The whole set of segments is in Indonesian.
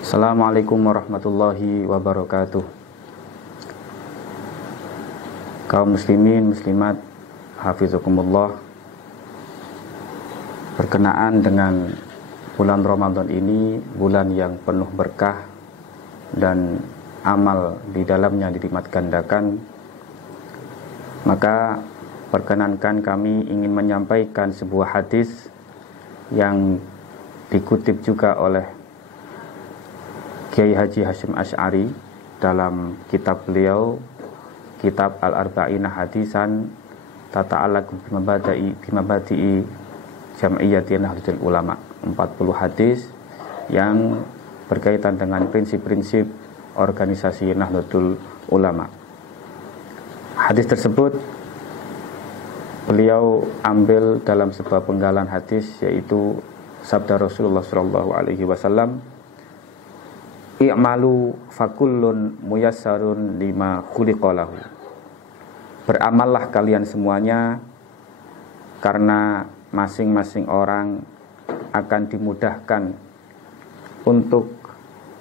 Assalamualaikum warahmatullahi wabarakatuh. Kaum muslimin, muslimat, hafizakumullah. Berkenaan dengan bulan Ramadan ini, bulan yang penuh berkah dan amal di dalamnya dilipat gandakan, maka perkenankan kami ingin menyampaikan sebuah hadis yang dikutip juga oleh Kiai Haji Hasyim Asy'ari dalam kitab beliau, kitab Al-Arba'ina Hadisan Tata'allaqu bimabadi'i Jam'iyyati Nahdlatul Ulama, 40 hadis yang berkaitan dengan prinsip-prinsip organisasi Nahdlatul Ulama. Hadis tersebut beliau ambil dalam sebuah penggalan hadis, yaitu sabda Rasulullah SAW, "I'malu fakullun muyassarun lima khuliqalahu." Beramallah kalian semuanya, karena masing-masing orang akan dimudahkan untuk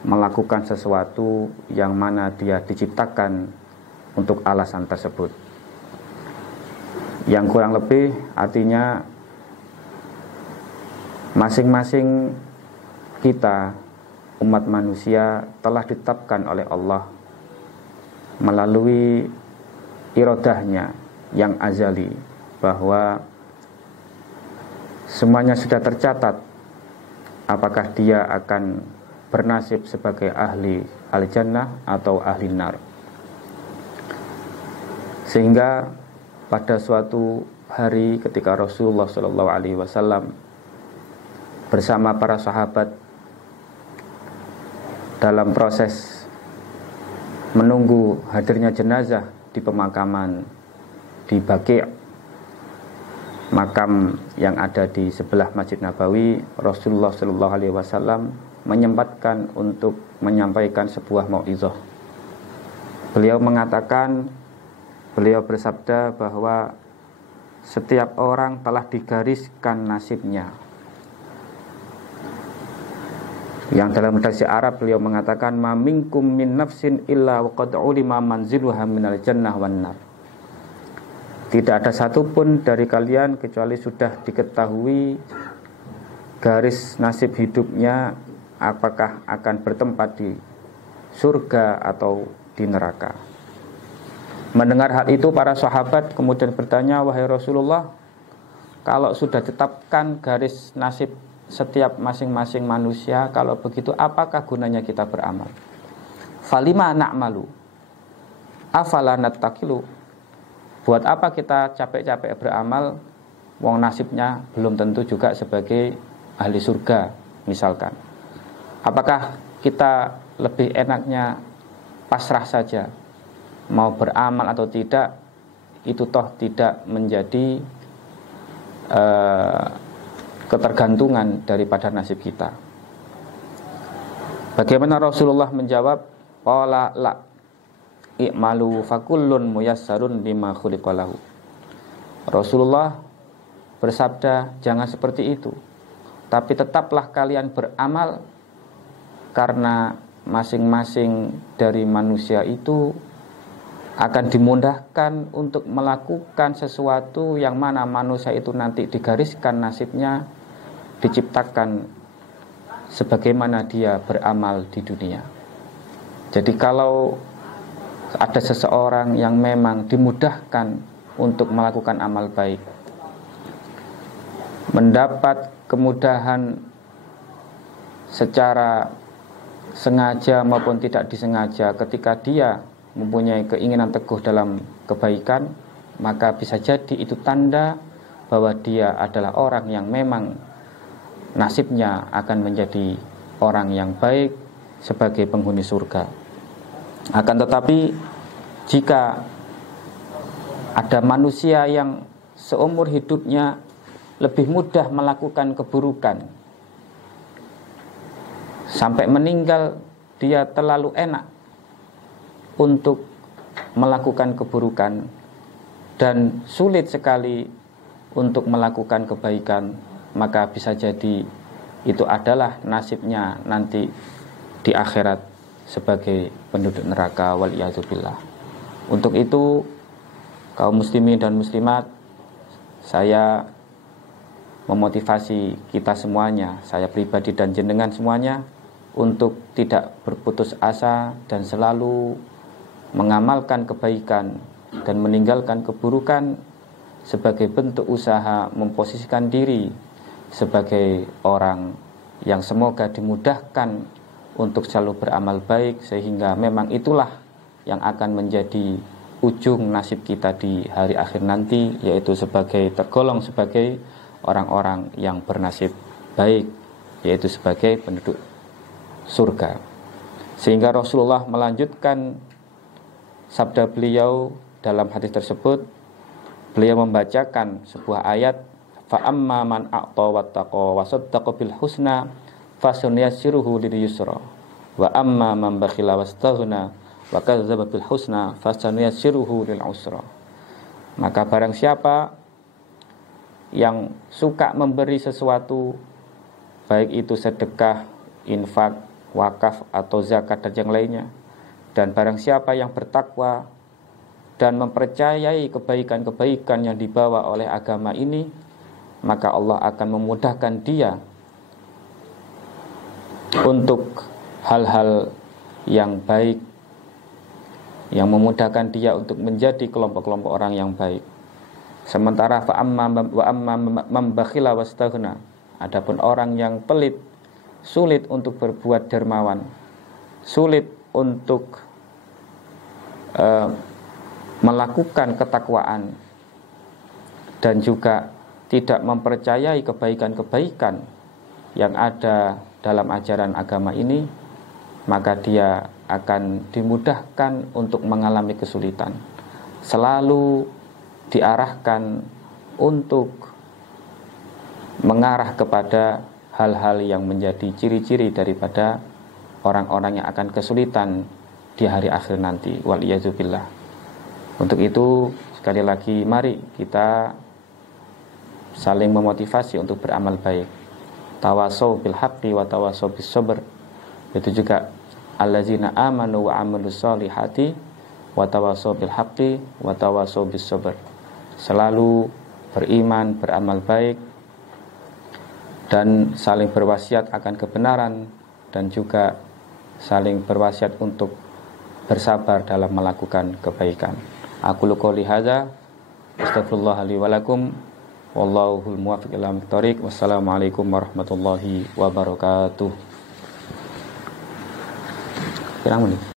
melakukan sesuatu yang mana dia diciptakan untuk alasan tersebut. Yang kurang lebih artinya masing-masing kita, umat manusia, telah ditetapkan oleh Allah melalui iradahnya yang azali, bahwa semuanya sudah tercatat apakah dia akan bernasib sebagai ahli al-jannah atau ahli nar. Sehingga pada suatu hari ketika Rasulullah SAW bersama para sahabat dalam proses menunggu hadirnya jenazah di pemakaman di Baqi', makam yang ada di sebelah Masjid Nabawi, Rasulullah SAW menyempatkan untuk menyampaikan sebuah mau'izah. Beliau bersabda bahwa setiap orang telah digariskan nasibnya. Yang dalam redaksi Arab beliau mengatakan, "Ma minkum min nafsin illa wa qad ulima manziluha minal jannah wan nar." Tidak ada satupun dari kalian kecuali sudah diketahui garis nasib hidupnya, apakah akan bertempat di surga atau di neraka. Mendengar hal itu, para sahabat kemudian bertanya, "Wahai Rasulullah, kalau sudah tetapkan garis nasib setiap masing-masing manusia, kalau begitu apakah gunanya kita beramal? Falima na'malu afala nattaqilu." Buat apa kita capek-capek beramal, wong nasibnya belum tentu juga sebagai ahli surga misalkan. Apakah kita lebih enaknya pasrah saja, mau beramal atau tidak, itu toh tidak menjadi ketergantungan daripada nasib kita. Bagaimana Rasulullah menjawab? Qala la i'malu fakullun muyassarun lima khuliqalahu. Rasulullah bersabda, jangan seperti itu, tapi tetaplah kalian beramal, karena masing-masing dari manusia itu akan dimudahkan untuk melakukan sesuatu yang mana manusia itu nanti digariskan nasibnya, diciptakan sebagaimana dia beramal di dunia. Jadi kalau ada seseorang yang memang dimudahkan untuk melakukan amal baik, mendapat kemudahan secara sengaja maupun tidak disengaja ketika dia mempunyai keinginan teguh dalam kebaikan, maka bisa jadi itu tanda bahwa dia adalah orang yang memang nasibnya akan menjadi orang yang baik sebagai penghuni surga. Akan tetapi jika ada manusia yang seumur hidupnya lebih mudah melakukan keburukan, sampai meninggal dia terlalu enak untuk melakukan keburukan dan sulit sekali untuk melakukan kebaikan, maka bisa jadi itu adalah nasibnya nanti di akhirat sebagai penduduk neraka, waliyadzubillah. Untuk itu kaum muslimin dan muslimat, saya memotivasi kita semuanya, saya pribadi dan jenengan semuanya, untuk tidak berputus asa dan selalu mengamalkan kebaikan dan meninggalkan keburukan sebagai bentuk usaha memposisikan diri sebagai orang yang semoga dimudahkan untuk selalu beramal baik, sehingga memang itulah yang akan menjadi ujung nasib kita di hari akhir nanti, yaitu tergolong sebagai orang-orang yang bernasib baik, yaitu sebagai penduduk surga. Sehingga Rasulullah melanjutkan sabda beliau dalam hadis tersebut. Beliau membacakan sebuah ayat, fa amma man a'ta wattaqa wa saddaqa bil husna fasanuyassiruhu lil yusra wa amma man bakhila wastaghna wa kadzdzaba bil husna fasanuyassiruhu lil usra. Maka barang siapa yang suka memberi sesuatu, baik itu sedekah, infak, wakaf atau zakat dan yang lainnya, dan barang siapa yang bertakwa dan mempercayai kebaikan-kebaikan yang dibawa oleh agama ini, maka Allah akan memudahkan dia untuk hal-hal yang baik, yang memudahkan dia untuk menjadi kelompok-kelompok orang yang baik. Sementara wa amma mambakhila wastaghna, adapun orang yang pelit, sulit untuk berbuat dermawan, sulit untuk melakukan ketakwaan, dan juga tidak mempercayai kebaikan-kebaikan yang ada dalam ajaran agama ini, maka dia akan dimudahkan untuk mengalami kesulitan, selalu diarahkan untuk mengarah kepada hal-hal yang menjadi ciri-ciri daripada orang-orang yang akan kesulitan di hari akhir nanti, waliyadzubillah. Untuk itu sekali lagi mari kita saling memotivasi untuk beramal baik. Tawasau bil haqqi wa tawasau bis sabr. Itu juga allazina amanu wa amilus solihati wa tawasau bil haqqi wa tawasau bis sabr. Selalu beriman, beramal baik, dan saling berwasiat akan kebenaran, dan juga saling berwasiat untuk bersabar dalam melakukan kebaikan. Aku qouli hadza, astaghfirullah li wa lakum, wallahul muwaffiq ila thoriq. Wassalamualaikum warahmatullahi wabarakatuh. Pirang menit?